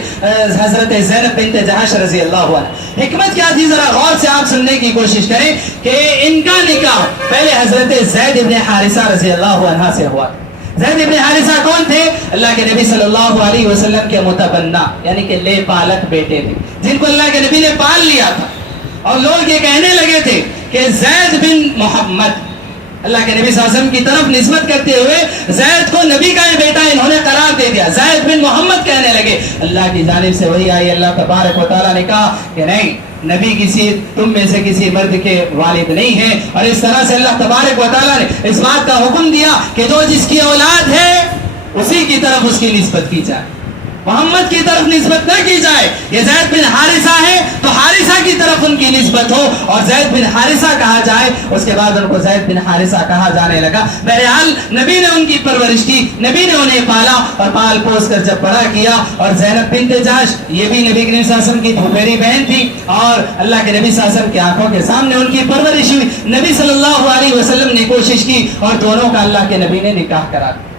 حضرت زینب بنت جحش رضی اللہ عنہا. حکمت کیا تھی ذرا غور سے آپ سننے کی کوشش کریں کہ ان کا نکاح پہلے حضرت زید بن حارثہ رضی اللہ عنہ سے ہوا. زید بن حارثہ کون تھے؟ اللہ کے نبی صلی اللہ علیہ وسلم کے متبنہ یعنی کہ لے پالک بیٹے تھے, جن کو اللہ کے نبی نے پال لیا تھا. اور لوگ یہ کہنے لگے تھے کہ زید بن محمد, اللہ کے نبی صلی اللہ علیہ وسلم کی طرف نسبت کرتے ہوئے زید کو نبی کا یہ بیٹا انہوں نے قرار دے دیا, زید بن محمد کہنے لگے. اللہ کی جانب سے وہی آئی, اللہ تبارک و تعالیٰ نے کہا کہ نہیں, نبی کسی تم میں سے کسی مرد کے والد نہیں ہے. اور اس طرح سے اللہ تبارک و تعالیٰ نے اس بات کا حکم دیا کہ جو جس کی اولاد ہے اسی کی طرف اس کی نسبت کی جائے, محمد کی طرف نسبت نہ کی جائے. یہ زید بن حارثہ ہے تو حارثہ کی طرف ان کی نسبت ہو اور زید بن حارثہ کہا جائے. اس کے بعد ان کو زید بن حارثہ کہا جانے لگا. بہرحال نبی نے ان کی پرورش کی, نبی نے انہیں پالا اور پال پوس کر جب بڑا کیا. اور زینب بنت جحش یہ بھی نبی کریم صلی اللہ علیہ وسلم کی پھوپھیری بہن تھی اور اللہ کے نبی صلی اللہ علیہ وسلم کی آنکھوں کے سامنے ان کی پرورش ہوئی. نبی صلی اللہ علیہ وسلم نے کوشش کی اور دونوں کا اللہ کے نبی نے نکاح کرا دیا.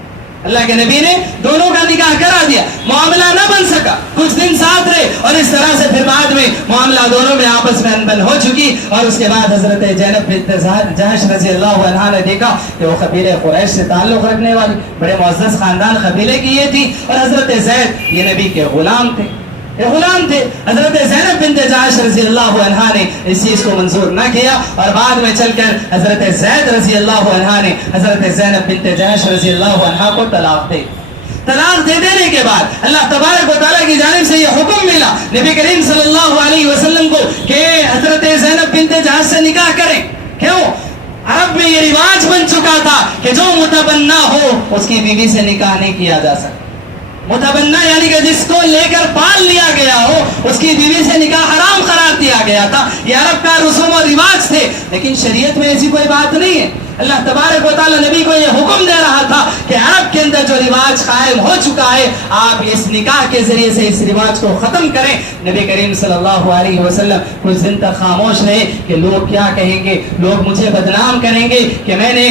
اللہ کے نبی نے دونوں کا نکاح کرا دیا. معاملہ نہ بن سکا, کچھ دن ساتھ رہے اور اس طرح سے پھر بعد میں معاملہ دونوں میں آپس میں انبن ہو چکی. اور اس کے بعد حضرت زینب بنت جحش رضی اللہ عنہا نے دیکھا کہ وہ قبیلے قریش سے تعلق رکھنے والی بڑے معزز خاندان قبیلے کی یہ تھی اور حضرت زید یہ نبی کے غلام تھے. حضرت زینب بنت جحش رضی اللہ عنہا نے اس چیز کو منظور نہ کیا اور بعد میں چل کر حضرت زید رضی اللہ عنہا نے حضرت زینب بنت جحش رضی اللہ عنہا کو طلاق دے. طلاق دے دینے کے بعد اللہ تبارک و تعالیٰ کی جانب سے یہ حکم ملا نبی کریم صلی اللہ علیہ وسلم کو کہ حضرت زینب بنت جحش سے نکاح کریں. کیوں؟ عرب میں یہ رواج بن چکا تھا کہ جو متبنہ ہو اس کی بیوی سے نکاح نہیں کیا جا سکتا. متبنہ یعنی کہ جس کو لے کر پال لیا گیا ہو اس کی بیوی سے نکاح حرام قرار دیا گیا تھا. یہ عرب کا رسوم و رواج تھے, لیکن شریعت میں ایسی کوئی بات نہیں ہے. اللہ تبارک و تعالیٰ نبی کو یہ حکم دے رہا تھا کہ عرب کے اندر جو رواج قائم ہو چکا ہے آپ اس نکاح کے ذریعے سے اس رواج کو ختم کریں. نبی کریم صلی اللہ علیہ وسلم کچھ دن تک خاموش رہے کہ لوگ کیا کہیں گے, لوگ مجھے بدنام کریں گے کہ میں نے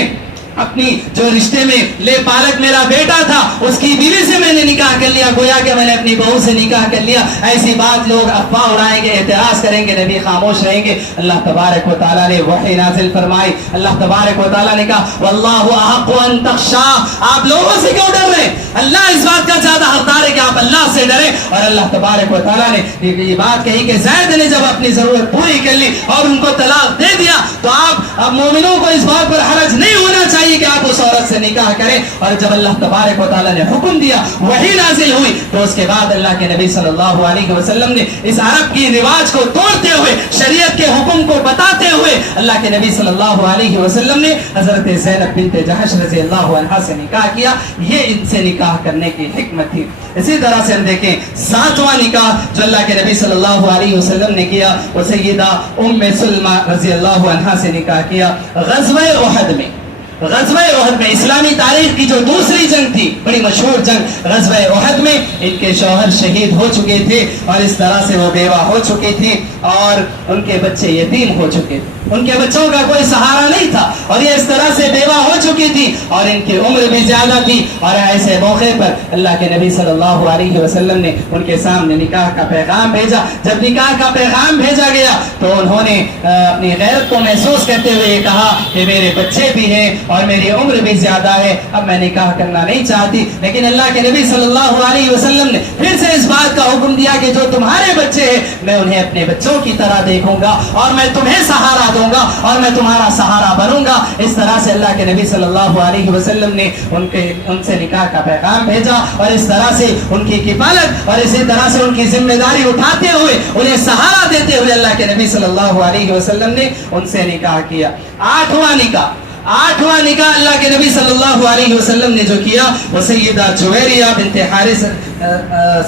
اپنی جو رشتے میں لے پالک میرا بیٹا تھا اس کی بیوی سے میں نے نکاح کر لیا، گویا کہ میں نے اپنی بہو سے نکاح کر لیا. ایسی بات لوگ افواہ اڑائیں گے، اعتراض کریں گے، نبی خاموش رہیں گے. اللہ تبارک و تعالیٰ نے وحی نازل فرمائی. اللہ تبارک و تعالیٰ نے کہا واللہ احق ان تخشا، آپ لوگوں سے کیوں ڈر رہے ہیں؟ اللہ اس بات کا زیادہ حقدار ہے کہ آپ اللہ سے ڈریں. اور اللہ تبارک و تعالیٰ نے یہ بات کہی کہ زید نے جب اپنی ضرورت پوری کر لی اور ان کو طلاق دے دیا تو آپ اب مومنوں کو اس بات پر حرج نہیں ہونا چاہیے کہ آپ اس عورت سے نکاح کریں. اور جب اللہ تبارک و تعالیٰ نے حکم دیا، وحی نازل ہوئی، تو اس کے بعد اللہ کے نبی صلی اللہ علیہ وسلم نے اس عرب کی رواج کو توڑتے ہوئے، شریعت کے حکم کو بتاتے ہوئے، اللہ کے نبی صلی اللہ علیہ وسلم نے حضرت زینب بنت جحش رضی اللہ عنہا سے نکاح کیا. یہ ان سے نکاح کرنے کی حکمت تھی. اسی طرح سے ہم دیکھیں 7واں نکاح جو اللہ کے نبی صلی اللہ علیہ وسلم نے کیا وہ سیدہ ام سلمہ رضی اللہ عنہا سے نکاح کیا غزوہ احد میں. غزوہ احد میں اسلامی تاریخ کی جو دوسری جنگ تھی، بڑی مشہور جنگ غزوہ احد میں، ان کے شوہر شہید ہو چکے تھے اور اس طرح سے وہ بیوہ ہو چکی تھی اور ان کے بچے یتیم ہو چکے تھے. ان کے بچوں کا کوئی سہارا نہیں تھا اور یہ اس طرح سے بیوہ ہو چکی تھی اور ان کی عمر بھی زیادہ تھی. اور ایسے موقع پر اللہ کے نبی صلی اللہ علیہ وسلم نے ان کے سامنے نکاح کا پیغام بھیجا. جب نکاح کا پیغام بھیجا گیا تو انہوں نے اپنی غیرت کو محسوس کرتے ہوئے یہ کہا کہ میرے بچے بھی ہیں اور میری عمر بھی زیادہ ہے، اب میں نکاح کرنا نہیں چاہتی. لیکن اللہ کے نبی صلی اللہ علیہ وسلم نے پھر سے اس بات کا حکم دیا کہ جو تمہارے بچے ہیں میں انہیں اپنے بچوں کی طرح دیکھوں گا اور میں تمہیں سہارا دوں گا اور میں تمہارا سہارا بنوں گا. اس طرح سے اللہ کے نبی صلی اللہ علیہ وسلم نے ان سے نکاح کا پیغام بھیجا اور اس طرح سے ان کی کفالت اور اسی طرح سے ان کی ذمہ داری اٹھاتے ہوئے انہیں سہارا دیتے ہوئے اللہ کے نبی صلی اللہ علیہ وسلم نے ان سے نکاح کیا. 8واں نکاح اللہ کے نبی صلی اللہ علیہ وسلم نے جو کیا وہ سیدہ جویریہ بنت حارث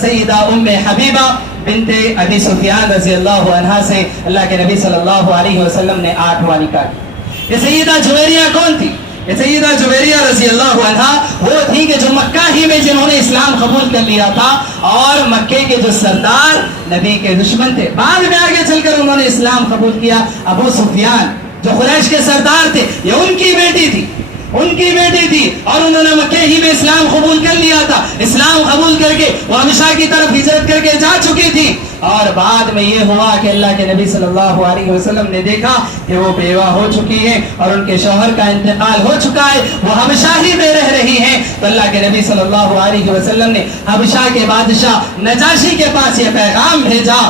سیدہ ام حبیبہ بنت ابی سفیان رضی اللہ عنہا سے اللہ کے نبی صلی اللہ علیہ وسلم نے 8واں نکاح کیا. یہ سیدہ جویریہ کون تھی؟ یہ سیدہ جویریہ رضی اللہ عنہا وہ تھی کہ جو مکہ ہی میں جنہوں نے اسلام قبول کر لیا تھا اور مکے کے جو سردار نبی کے دشمن تھے، بعد میں آگے چل کر انہوں نے اسلام قبول کیا. ابو سفیان جو قریش کے سردار تھے، یہ ان کی بیٹی تھی اور انہوں نے مکے ہی میں اسلام قبول کر لیا تھا. اسلام قبول کر کے وہ حبشہ کی طرف ہجرت کر کے جا چکی تھی اور بعد میں یہ ہوا کہ اللہ کے نبی صلی اللہ علیہ وسلم نے دیکھا کہ وہ بیوہ ہو چکی ہیں اور ان کے شوہر کا انتقال ہو چکا ہے، وہ حبشہ ہی میں رہ رہی ہیں. تو اللہ کے نبی صلی اللہ علیہ وسلم نے حبشہ کے بادشاہ نجاشی کے پاس یہ پیغام بھیجا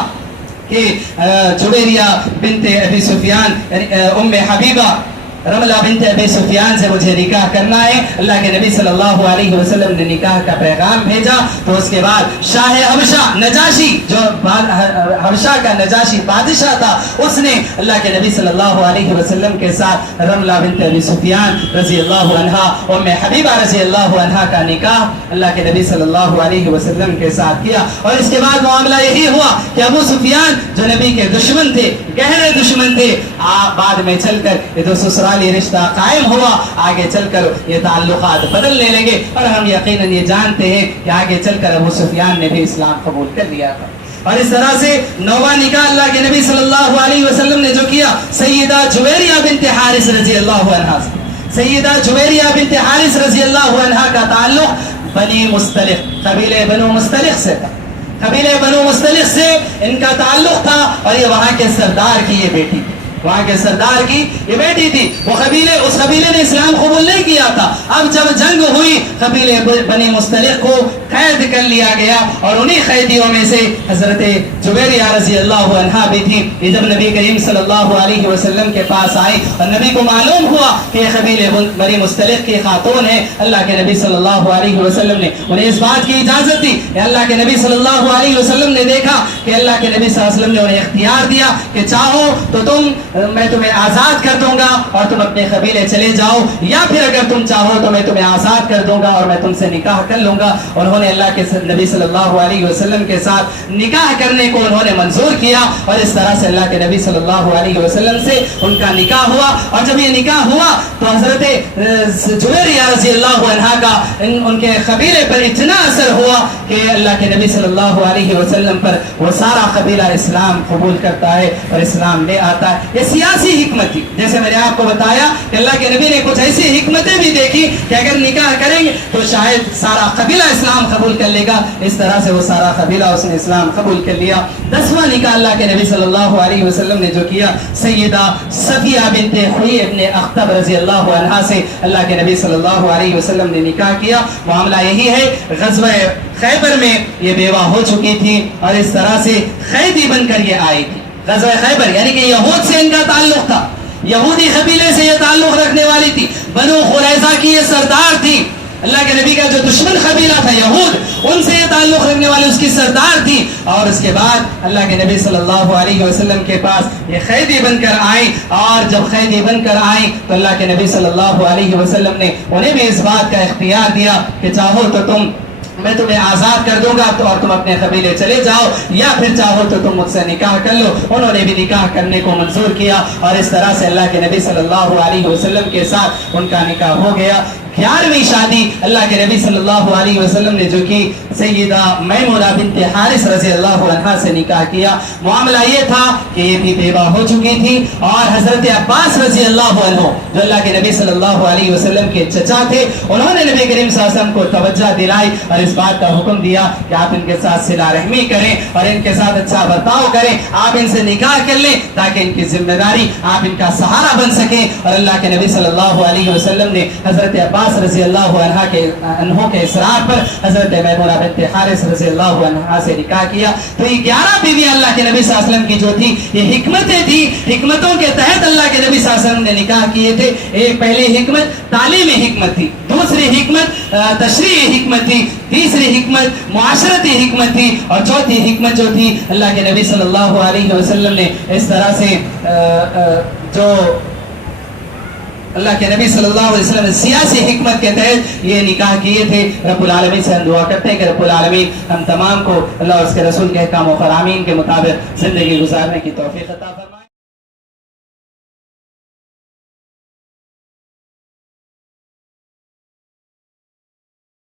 کہ جویریہ بنت ابی سفیان ام حبیبہ رملہ بنت ابی سفیان سے مجھے نکاح کرنا ہے. اللہ کے نبی صلی اللہ علیہ وسلم نے نکاح کا پیغام بھیجا. تو اس کے بعد شاہ حبشہ نجاشی جو حبشہ کا نجاشی بادشاہ تھا، اس نے اللہ کے نبی صلی اللہ علیہ وسلم کے ساتھ رملہ بنت ابی سفیان رضی اللہ عنہا ام حبیبہ رضی اللہ عنہا کا نکاح اللہ کے نبی صلی اللہ علیہ وسلم کے ساتھ کیا. اور اس کے بعد معاملہ یہی ہوا کہ ابو سفیان جو نبی کے دشمن تھے، گہرے دشمن تھے، بعد میں چل کر یہ جو سسرال یہ رشتہ قائم ہوا، آگے چل کر یہ تعلقات بدلنے لگے اور ہم یقیناً یہ جانتے ہیں کہ آگے چل کر ابو سفیان نے بھی اسلام قبول کر لیا تھا. اور اس طرح سے 9واں نکاح اللہ کے نبی صلی اللہ علیہ وسلم نے جو کیا سیدہ جویریہ بنت حارث رضی اللہ عنہا سے. سیدہ جویریہ بنت حارث رضی اللہ عنہا کا تعلق بنی مستلق قبیلے بنو مستلق سے تھا. قبیلے بنو مستلق سے ان کا تعلق تھا اور یہ وہاں کے سردار کی یہ بیٹی تھی، وہاں کے سردار کی یہ بیٹی تھی. وہ اس قبیلے نے اسلام قبول نہیں کیا تھا. اب جب جنگ ہوئی قبیلے بنی مستلق کو قید کر لیا گیا اور انہی قیدیوں میں سے حضرت جویریہ رضی اللہ عنہا بھی تھی. یہ جب نبی کریم صلی اللہ علیہ وسلم کے پاس آئی اور نبی کو معلوم ہوا کہ یہ قبیلے بنی مستلق کی خاتون ہے، اللہ کے نبی صلی اللہ علیہ وسلم نے انہیں اس بات کی اجازت دی. اللہ کے نبی صلی اللہ علیہ وسلم نے دیکھا کہ اللہ کے نبی صلی اللہ علیہ وسلم نے انہیں اختیار دیا کہ چاہو تو میں تمہیں آزاد کر دوں گا اور تم اپنے قبیلے چلے جاؤ، یا پھر اگر تم چاہو تو میں تمہیں آزاد کر دوں گا اور میں تم سے نکاح کر لوں گا. انہوں انہوں نے اللہ کے نبی صلی اللہ علیہ وسلم کے ساتھ نکاح کرنے کو انہوں نے منظور کیا اور اس طرح سے اللہ کے نبی صلی اللہ علیہ وسلم سے ان کا نکاح ہوا. اور جب یہ نکاح ہوا تو حضرت جویریہ رضی اللہ عنہا کا ان کے قبیلے پر اتنا اثر ہوا کہ اللہ کے نبی صلی اللہ علیہ وسلم پر وہ سارا قبیلہ اسلام قبول کرتا ہے اور اسلام لے آتا ہے. یہ سیاسی حکمت تھی. جیسے میں نے آپ کو بتایا کہ اللہ کے نبی نے کچھ ایسی حکمتیں بھی دیکھی کہ اگر نکاح کریں گے تو شاید سارا قبیلہ اسلام قبول کر لے گا. اس طرح سے وہ سارا قبیلہ اس نے اسلام قبول کر لیا. 10واں نکاح اللہ کے نبی صلی اللہ علیہ وسلم نے جو کیا سیدہ صفیہ بنت حیی ابن اخطب رضی اللہ عنہا سے اللہ کے نبی صلی اللہ علیہ وسلم نے نکاح کیا. معاملہ یہی ہے غزوہ خیبر میں یہ بیوہ ہو چکی تھی اور اس طرح سے قیدی بن کر یہ آئی تھی. غزوہ خیبر یعنی کہ یہود سے ان کا تعلق تھا, یہودی قبیلے سے یہ تعلق رکھنے والی تھی. بنو قریظہ کی یہ سردار تھی. اللہ کے نبی کا جو دشمن قبیلہ تھا یہود, ان سے یہ تعلق رکھنے والی اس کی سردار تھی. اور اس کے بعد اللہ کے نبی صلی اللہ علیہ وسلم کے پاس یہ قیدی بن کر آئیں. اور جب قیدی بن کر آئیں تو اللہ کے نبی صلی اللہ علیہ وسلم نے انہیں بھی اس بات کا اختیار دیا کہ چاہو تو میں تمہیں آزاد کر دوں گا اور تم اپنے قبیلے چلے جاؤ, یا پھر چاہو تو تم مجھ سے نکاح کر لو. انہوں نے بھی نکاح کرنے کو منظور کیا اور اس طرح سے اللہ کے نبی صلی اللہ علیہ وسلم کے ساتھ ان کا نکاح ہو گیا. 11ویں شادی اللہ کے نبی صلی اللہ علیہ وسلم نے جو کی سیدہ میمونہ بنت حارث رضی اللہ عنہا سے نکاح کیا. معاملہ یہ تھا کہ یہ بھی بیوہ ہو چکی تھی اور حضرت عباس رضی اللہ عنہ جو اللہ کے نبی صلی اللہ علیہ وسلم کے چچا تھے, انہوں نے نبی کریم صلی اللہ علیہ وسلم کو توجہ دلائی اور اس بات کا حکم دیا کہ آپ ان کے ساتھ صلہ رحمی کریں اور ان کے ساتھ اچھا برتاؤ کریں, آپ ان سے نکاح کر لیں تاکہ ان کی ذمہ داری آپ ان کا سہارا بن سکیں. اور اللہ کے نبی صلی اللہ علیہ وسلم نے حضرت عباس رضی اللہ عنہ کے اصرار پر حضرت میمونہ بنت حارث رضی اللہ عنہا سے نکاح کیا. تو یہ 11 بیوی اللہ کے نبی صلی اللہ علیہ وسلم کی جو تھی یہ حکمتیں تھی, حکمتوں کے تحت اللہ کے نبی صلی اللہ علیہ وسلم نے نکاح کیے تھے. ایک پہلی حکمت تعلیمی حکمت تھی, دوسری حکمت تشریعی حکمت تھی, تیسری حکمت معاشرتی حکمت تھی اور چوتھی حکمت جو تھی اللہ کے نبی صلی اللہ علیہ وسلم نے اس طرح سے جو اللہ کے نبی صلی اللہ علیہ وسلم سیاسی حکمت کے تحت یہ نکاح کیے تھے. رب العالمین سے ہم دعا کرتے ہیں کہ رب العالمین ہم تمام کو اللہ اور اس کے رسول کے احکام و فرامین کے مطابق زندگی گزارنے کی توفیق عطا فرمائے.